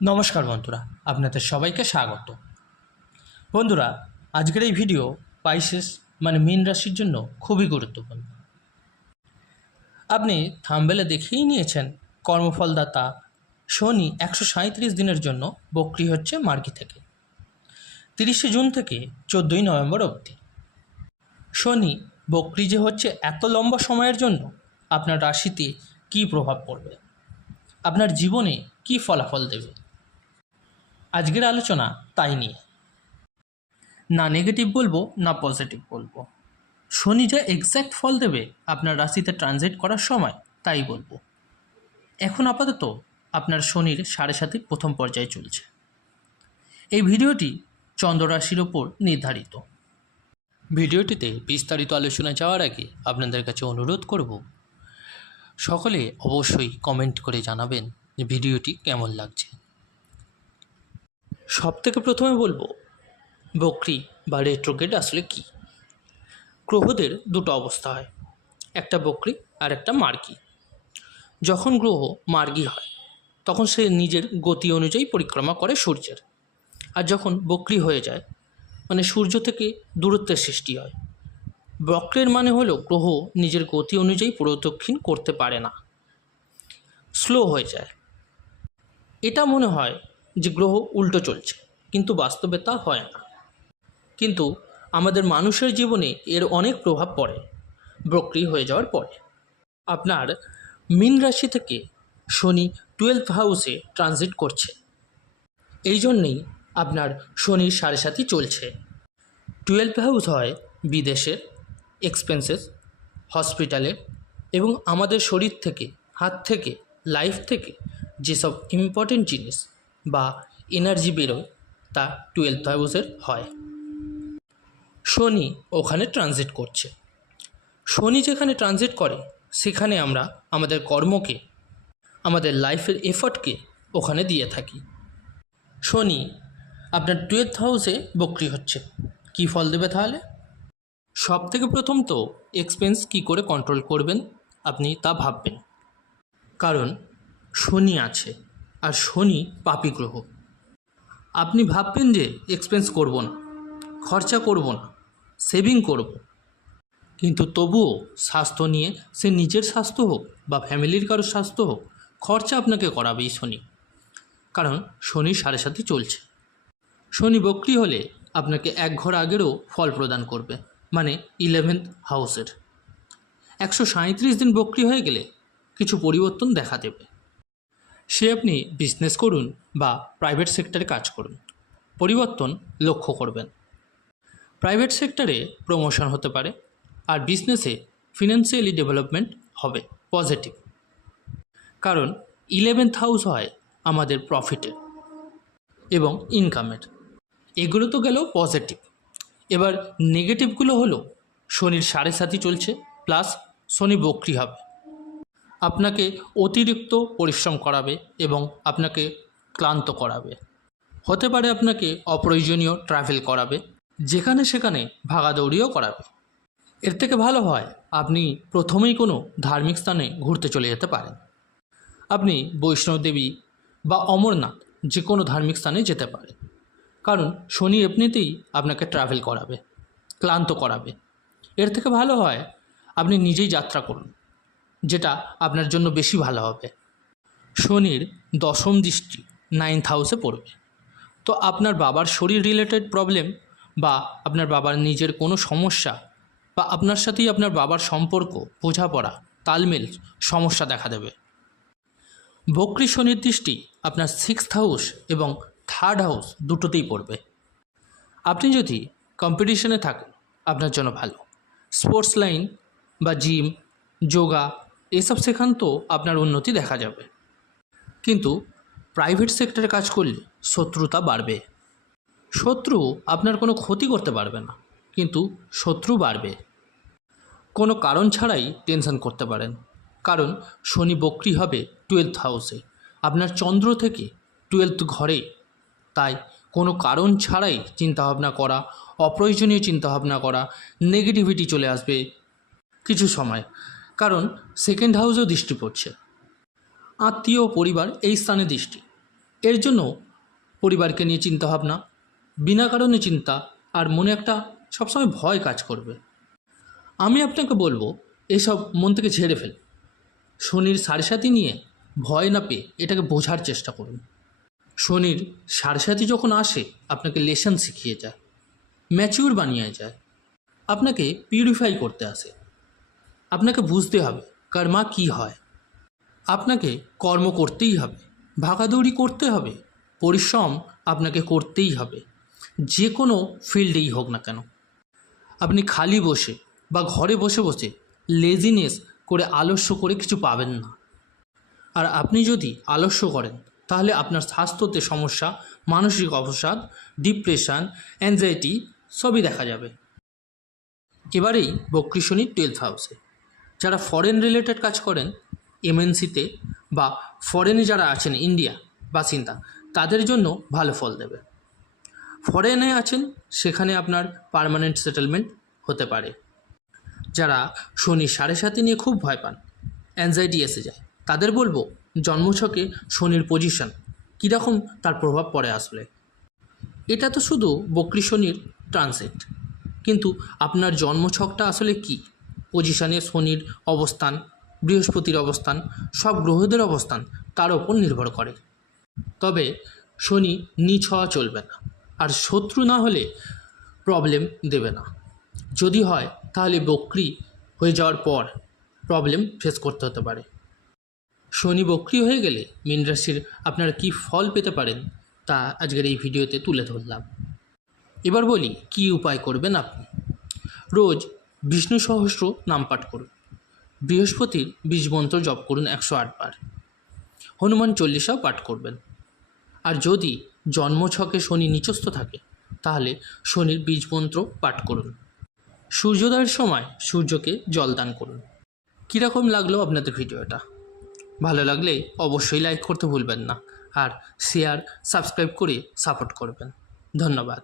নমস্কার বন্ধুরা, আপনাদের সবাইকে স্বাগত। বন্ধুরা, আজকের এই ভিডিও পাইসেস মীন রাশির জন্য খুবই গুরুত্বপূর্ণ। আপনি থাম্বনেলে দেখেই নিয়েছেন, কর্মফলদাতা শনি 137 দিনের জন্য বক্রি হচ্ছে মার্গী থেকে 30শে জুন থেকে 14ই নভেম্বর অবধি। শনি বক্রি যে হচ্ছে এত লম্বা সময়ের জন্য আপনার রাশিতে কী প্রভাব পড়বে, আপনার জীবনে কী ফলাফল দেবে, আজকের আলোচনা তাই নিয়ে। না নেগেটিভ বলবো না পজিটিভ বলবো, শনি যা এক্স্যাক্ট ফল দেবে আপনার রাশিতে ট্রানজিট করার সময় তাই বলবো। এখন আপাতত আপনার শনির 7.5 প্রথম পর্যায়ে চলছে। এই ভিডিওটি চন্দ্র রাশির ওপর নির্ধারিত। ভিডিওটিতে বিস্তারিত আলোচনা যাওয়ার আগে আপনাদের কাছে অনুরোধ করব, সকলে অবশ্যই কমেন্ট করে জানাবেন যে ভিডিওটি কেমন লাগছে। সবথেকে প্রথমে বলবো, বক্রি বা রেট্রোগ্রেড আসলে কি। গ্রহদের দুটো অবস্থা হয়, একটা বক্রি আর একটা মার্গী। যখন গ্রহ মার্গী হয় তখন সে নিজের গতি অনুযায়ী পরিক্রমা করে সূর্যের, আর যখন বক্রি হয়ে যায় সূর্য থেকে দূরত্বের সৃষ্টি হয়। বক্রের মানে হলো গ্রহ নিজের গতি অনুযায়ী প্রদক্ষিণ করতে পারে না, স্লো হয়ে যায়। এটা মনে হয় যে গ্রহ উল্টো চলছে, কিন্তু বাস্তবে তা হয় না। কিন্তু আমাদের মানুষের জীবনে এর অনেক প্রভাব পড়ে বক্রি হয়ে যাওয়ার পরে। আপনার মীন রাশি থেকে শনি 12th হাউসে ট্রানজিট করছে, এই জন্যেই আপনার শনির 7.5 চলছে। 12th হাউস হয় বিদেশের, এক্সপেন্সেস, হসপিটালের এবং আমাদের শরীর থেকে, হাত থেকে, লাইফ থেকে যেসব ইম্পর্টেন্ট জিনিস বা এনার্জি বেরোয় তা 12th হাউসের হয়। শনি ওখানে ট্রানজিট করছে। শনি যেখানে ট্রানজিট করে সেখানে আমরা আমাদের কর্মকে, আমাদের লাইফের এফর্টকে ওখানে দিয়ে থাকি। শনি আপনার 12th হাউসে বক্রি হচ্ছে, কী ফল দেবে তাহলে? সব থেকে প্রথম তো এক্সপেন্স কী করে কন্ট্রোল করবেন আপনি তা ভাববেন, কারণ শনি আছে আর শনি পাপী গ্রহ। আপনি ভাববেন যে এক্সপেন্স করব না, খরচা করব না, সেভিং করব, কিন্তু তবুও স্বাস্থ্য নিয়ে, সে নিজের স্বাস্থ্য হোক বা ফ্যামিলির কারোর স্বাস্থ্য হোক, খরচা আপনাকে করাবেই শনি, কারণ শনির 7.5 চলছে। শনি বক্রি হলে আপনাকে এক ঘর আগেরও ফল প্রদান করবে, 11th হাউসের। 137 দিন বক্রি হয়ে গেলে কিছু পরিবর্তন দেখা দেবে। সে আপনি বিজনেস করুন বা প্রাইভেট সেক্টরে কাজ করুন, পরিবর্তন লক্ষ্য করবেন। প্রাইভেট সেক্টরে প্রমোশন হতে পারে, আর বিজনেসে ফিনান্সিয়ালি ডেভেলপমেন্ট হবে পজিটিভ, কারণ 11th হাউস হয় আমাদের প্রফিটের এবং ইনকামের। এগুলো তো গেল পজিটিভ। এবার নেগেটিভগুলো হলো, শনির 7.5 চলছে, প্লাস শনি বক্রি হবে, আপনাকে অতিরিক্ত পরিশ্রম করাবে এবং আপনাকে ক্লান্ত করাবে। হতে পারে আপনাকে অপ্রয়োজনীয় ট্রাভেল করাবে, যেখানে সেখানে ভাগাদৌড়িও করাবে। এর থেকে ভালো হয় আপনি প্রথমেই কোনো ধার্মিক স্থানে ঘুরতে চলে যেতে পারেন। আপনি বৈষ্ণবদেবী বা অমরনাথ যে কোনো ধার্মিক স্থানে যেতে পারেন, কারণ শনি এমনিতেই আপনাকে ট্রাভেল করাবে, ক্লান্ত করাবে। এর থেকে ভালো হয় আপনি নিজেই যাত্রা করুন, যেটা আপনার জন্য বেশি ভালো হবে। শনির 10ম দৃষ্টি 9th হাউসে পড়বে, তো আপনার বাবার শরীর রিলেটেড প্রবলেম বা আপনার বাবার নিজের কোনো সমস্যা বা আপনার সাথেই আপনার বাবার সম্পর্ক, বোঝাপড়া, তালমেল সমস্যা দেখা দেবে। বক্রি শনির দৃষ্টি আপনার 6th হাউস এবং 3rd হাউস দুটোতেই পড়বে। আপনি যদি কম্পিটিশনে থাকেন আপনার জন্য ভালো, স্পোর্টস লাইন বা জিম, যোগা এসব শেখান তো আপনার উন্নতি দেখা যাবে, কিন্তু প্রাইভেট সেক্টরে কাজ করলে শত্রুতা বাড়বে। শত্রু আপনার কোনো ক্ষতি করতে পারবে না, কিন্তু শত্রু বাড়বে। কোনো কারণ ছাড়াই টেনশন করতে পারেন, কারণ শনি বক্রি হবে 12th হাউসে, আপনার চন্দ্র থেকে 12th ঘরে। তাই কোনো কারণ ছাড়াই চিন্তাভাবনা করা, অপ্রয়োজনীয় চিন্তাভাবনা করা, নেগেটিভিটি চলে আসবে কিছু সময়, কারণ 2nd হাউসেও দৃষ্টি পড়ছে। আত্মীয় পরিবার এই স্থানে দৃষ্টি, এর জন্য পরিবারকে নিয়ে চিন্তাভাবনা, বিনা কারণে চিন্তা, আর মনে একটা সবসময় ভয় কাজ করবে। আমি আপনাকে বলবো এসব মন থেকে ঝেড়ে ফেল। শনির সাড়ে নিয়ে ভয় না পেয়ে এটাকে বোঝার চেষ্টা করুন। শনির সাড়ে যখন আসে আপনাকে লেসন শিখিয়ে যায়, ম্যাচিউর বানিয়ে যায়, আপনাকে পিউরিফাই করতে আসে। আপনাকে বুঝতে হবে কর্মা কী হয়। আপনাকে কর্ম করতেই হবে, ভাগাদৌড়ি করতে হবে, পরিশ্রম আপনাকে করতেই হবে, যে কোনো ফিল্ডেই হোক না কেন। আপনি খালি বসে বা ঘরে বসে বসে লেজিনেস করে আলস্য করে কিছু পাবেন না। আর আপনি যদি আলস্য করেন তাহলে আপনার স্বাস্থ্যতে সমস্যা, মানসিক অবসাদ, ডিপ্রেশন, অ্যাংজাইটি সবই দেখা যাবে। এবারেই বক্রী শনি 12th হাউসে। যারা ফরেন রিলেটেড কাজ করেন, এমএনসিতে বা ফরেনে যারা আছেন ইন্ডিয়া বাসিন্দা, তাদের জন্য ভালো ফল দেবে। ফরেনে আছেন সেখানে আপনার পার্মানেন্ট সেটেলমেন্ট হতে পারে। যারা শনি সাড়ে নিয়ে খুব ভয় পান, অ্যাংজাইটি এসে যায়, তাদের বলবো জন্মছকে শনির পজিশন কীরকম তার প্রভাব পড়ে আসলে। এটা তো শুধু বক্রী শনির ট্রানজিট, কিন্তু আপনার জন্মছকটা আসলে কি, পজিশনে শনির অবস্থান, বৃহস্পতির অবস্থান, সব গ্রহদের অবস্থান তার ওপর নির্ভর করে। তবে শনি নিচ হওয়া চলবে না, আর শত্রু না হলে প্রবলেম দেবে না। যদি হয় তাহলে বক্রী হয়ে যাওয়ার পর প্রবলেম ফেস করতে হতে পারে। শনি বক্রী হয়ে গেলে মীন রাশির আপনারা কী ফল পেতে পারেন তা আজকের এই ভিডিওতে তুলে ধরলাম। এবার বলি কি উপায় করবেন আপনি। রোজ বিষ্ণু সহস্র নাম পাঠ করুন, বৃহস্পতির বীজ মন্ত্র জপ করুন 108 বার, হনুমান চল্লিশাও পাঠ করবেন। আর যদি জন্মছকে শনি নিচস্থ থাকে তাহলে শনির বীজ মন্ত্র পাঠ করুন। সূর্যোদয়ের সময় সূর্যকে জলদান করুন। কীরকম লাগলো আপনাদের ভিডিওটা? ভালো লাগলে অবশ্যই লাইক করতে ভুলবেন না, আর শেয়ার সাবস্ক্রাইব করে সাপোর্ট করবেন। ধন্যবাদ।